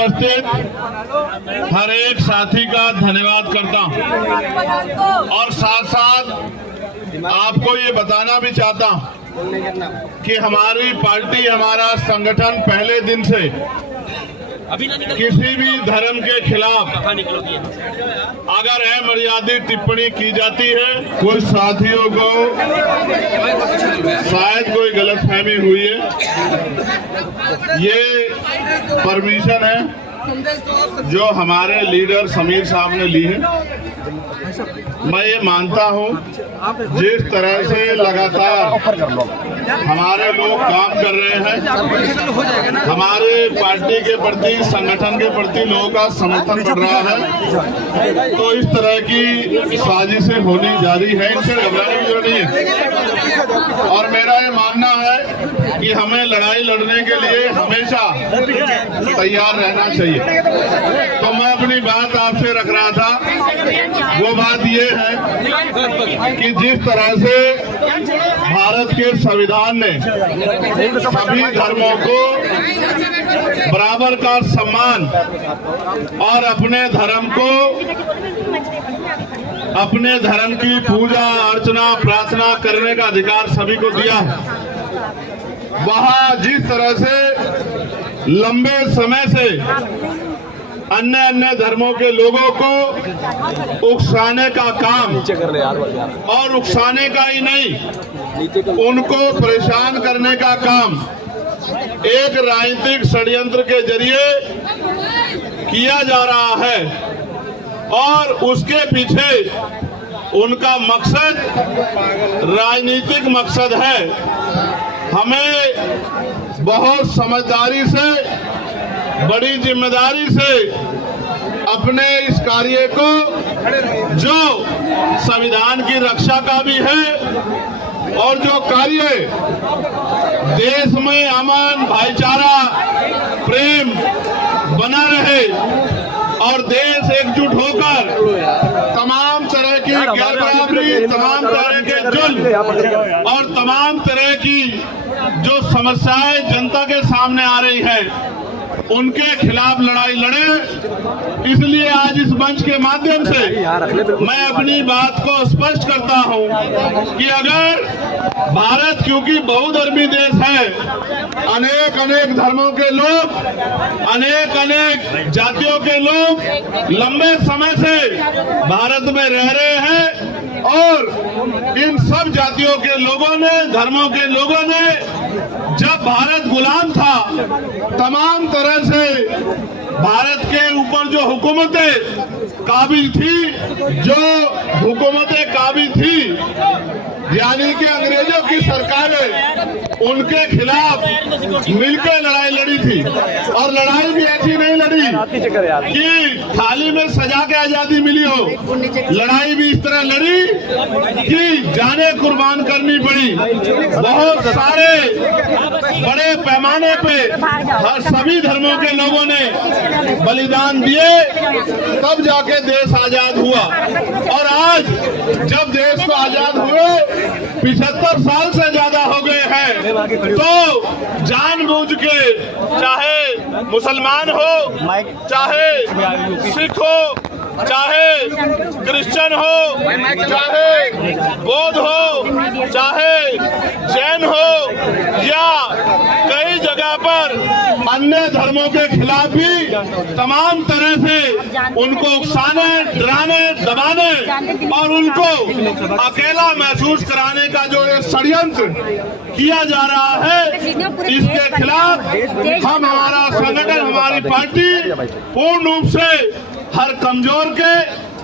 उपस्थित हर एक साथी का धन्यवाद करता हूं और साथ साथ आपको ये बताना भी चाहता हूं कि हमारी पार्टी, हमारा संगठन पहले दिन से किसी भी धर्म के खिलाफ अगर अमर्यादित टिप्पणी की जाती है, कुछ साथियों को शायद कोई गलतफहमी हुई है, ये परमिशन है जो हमारे लीडर समीर साहब ने ली है। मैं ये मानता हूँ जिस तरह से लगातार हमारे लोग काम कर रहे हैं, हमारे पार्टी के प्रति, संगठन के प्रति लोगों का समर्थन बढ़ रहा है, तो इस तरह की साजिशें होनी जारी है, इनसे घबराने की जरूरत नहीं है। और मेरा ये मानना है कि हमें लड़ाई लड़ने के लिए हमेशा तैयार रहना चाहिए। तो मैं अपनी बात आपसे रख रहा था, वो बात ये है कि जिस तरह से भारत के संविधान ने सभी धर्मों को बराबर का सम्मान और अपने धर्म की पूजा अर्चना प्रार्थना करने का अधिकार सभी को दिया है, वहाँ जिस तरह से लंबे समय से अन्य धर्मों के लोगों को उकसाने का काम, और उकसाने का ही नहीं, उनको परेशान करने का काम एक राजनीतिक षड्यंत्र के जरिए किया जा रहा है। और उसके पीछे उनका मकसद राजनीतिक मकसद है। हमें बहुत समझदारी से, बड़ी जिम्मेदारी से अपने इस कार्य को, जो संविधान की रक्षा का भी है और जो कार्य देश में अमन, भाईचारा, प्रेम बना रहे और देश एकजुट होकर तमाम तरह की गैरबराबरी, तमाम तरह के जुल्म और तमाम तरह की जो समस्याएं जनता के सामने आ रही है, उनके खिलाफ लड़ाई लड़े। इसलिए आज इस मंच के माध्यम से मैं अपनी बात को स्पष्ट करता हूं कि अगर भारत, क्योंकि बहुधर्मी देश है, अनेक धर्मों के लोग, अनेक जातियों के लोग लंबे समय से भारत में रह रहे हैं, और इन सब जातियों के लोगों ने, धर्मों के लोगों ने, जब भारत गुलाम था, तमाम तरह से भारत के ऊपर जो हुकूमतें काबिज थी, यानी कि अंग्रेजों की सरकारें, उनके खिलाफ मिलकर लड़ाई लड़ी थी। और लड़ाई भी ऐसी नहीं लड़ी कि थाली में सजा के आजादी मिली हो, लड़ाई भी इस तरह लड़ी कि जाने कुर्बान करनी पड़ी। बहुत सारे बड़े पैमाने पे हर सभी धर्मों के लोगों ने बलिदान दिए, तब जाके देश आजाद हुआ। और आज जब देश को आजाद हुए 75 साल से ज्यादा हो गए हैं, तो जानबूझ के, चाहे मुसलमान हो, चाहे सिख हो, चाहे क्रिश्चियन हो, चाहे बौद्ध हो, चाहे जैन हो, या कई जगह पर अन्य धर्मों के खिलाफ भी तमाम तरह से उनको उकसाने, डराने, दबाने और उनको अकेला महसूस कराने का जो षड्यंत्र किया जा रहा है, इसके खिलाफ हम, हमारा संगठन, हमारी पार्टी पूर्ण रूप से हर कमजोर के,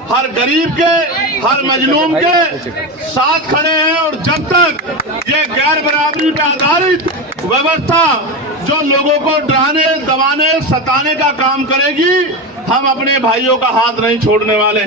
हर गरीब के, हर मजलूम के साथ खड़े हैं। और जब तक ये गैर बराबरी पर आधारित व्यवस्था जो लोगों को डराने, दबाने, सताने का काम करेगी, हम अपने भाइयों का हाथ नहीं छोड़ने वाले।